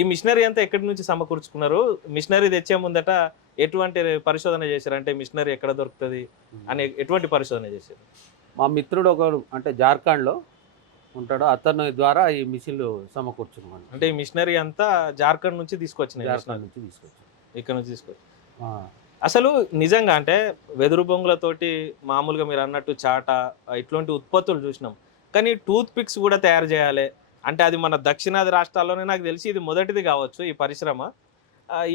ఈ మిషనరీ అంతా ఎక్కడి నుంచి సమకూర్చుకున్నారు? మిషనరీ తెచ్చే ముందట ఎటువంటి పరిశోధన చేశారు? అంటే మిషనరీ ఎక్కడ దొరుకుతుంది? అని ఎటువంటి పరిశోధన చేశారు? మా మిత్రుడు ఒకడు అంటే జార్ఖండ్లో ఉంటాడు. అతని ద్వారా ఈ మిషన్లు సమకూర్చున్నాను అంటే ఈ మిషనరీ అంతా జార్ఖండ్ నుంచి తీసుకొచ్చినాయి జార్ఖండ్ నుంచి తీసుకొచ్చాను ఇక్కడ నుంచి తీసుకొచ్చి అసలు నిజంగా అంటే వెదురు బొంగులతోటి మామూలుగా మీరు అన్నట్టు చాట ఇట్లాంటి ఉత్పత్తులు చూసినాం. కానీ టూత్ పిక్స్ కూడా తయారు చేయాలి. అంటే అది మన దక్షిణాది రాష్ట్రాల్లోనే నాకు తెలిసి ఇది మొదటిది కావచ్చు ఈ పరిశ్రమ.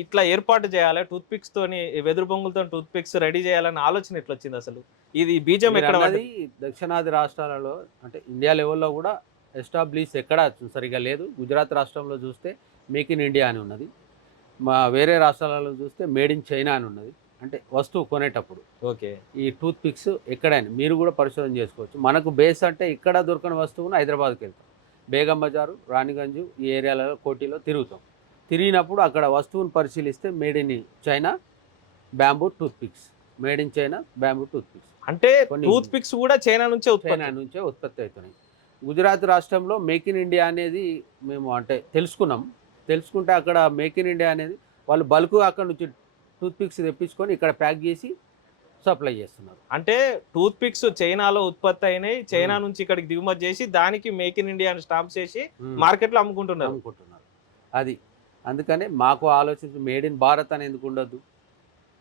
ఇట్లా ఏర్పాటు చేయాలి టూత్ పిక్స్ తోని వెదురు బొంగులతో టూత్ పిక్స్ రెడీ చేయాలన్న ఆలోచన ఎట్లా వచ్చింది అసలు? ఇది బీజం ఎక్కడ? దక్షిణాది రాష్ట్రాలలో అంటే ఇండియా లెవెల్లో కూడా ఎస్టాబ్లిష్ ఎక్కడ సరిగా లేదు. గుజరాత్ రాష్ట్రంలో చూస్తే మేక్ ఇన్ ఇండియా అని ఉన్నది. మా వేరే రాష్ట్రాలలో చూస్తే మేడ్ ఇన్ చైనా అని ఉన్నది. అంటే వస్తువు కొనేటప్పుడు. ఓకే. ఈ టూత్ పిక్స్ ఎక్కడైనా మీరు కూడా పరిశోధన చేసుకోవచ్చు. మనకు బేస్ అంటే ఇక్కడ దొరకని వస్తువును హైదరాబాద్కి వెళ్తాం. బేగం బజారు రాణిగంజ్ ఈ ఏరియాలలో కోటిలో తిరుగుతాం. తిరిగినప్పుడు అక్కడ వస్తువును పరిశీలిస్తే made in China bamboo toothpicks made in China bamboo toothpicks అంటే కొన్ని- టూత్ పిక్స్ కూడా చైనా నుంచే చైనా నుంచే ఉత్పత్తి అవుతున్నాయి. గుజరాత్ రాష్ట్రంలో మేక్ ఇన్ ఇండియా అనేది మేము అంటే తెలుసుకున్నాం. తెలుసుకుంటే అక్కడ మేక్ ఇన్ ఇండియా అనేది వాళ్ళు బల్క్ అక్కడ నుంచి టూత్ పిక్స్ తెప్పించుకొని ఇక్కడ ప్యాక్ చేసి సప్లై చేస్తున్నారు. అంటే టూత్ పిక్స్ చైనాలో ఉత్పత్తి అయినాయి. చైనా. నుంచి ఇక్కడికి దిగుమతి చేసి దానికి మేక్ ఇన్ ఇండియా అని స్టాంప్ చేసి మార్కెట్లో అమ్ముకుంటున్నారు. అనుకుంటున్నారు అది. అందుకనే మాకు ఆలోచించి మేడ్ ఇన్ భారత్ అని ఎందుకు ఉండొద్దు?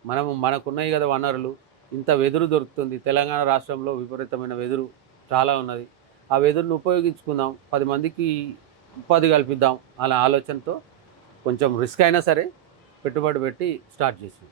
మనము మనకున్నాయి కదా వనరులు. ఇంత వెదురు దొరుకుతుంది. తెలంగాణ రాష్ట్రంలో విపరీతమైన వెదురు చాలా ఉన్నది. ఆ వెదురును ఉపయోగించుకుందాం. పది మందికి ఉపాధి కల్పిద్దాం అనే ఆలోచనతో కొంచెం రిస్క్ అయినా సరే పెట్టుబడి పెట్టి స్టార్ట్ చేసింది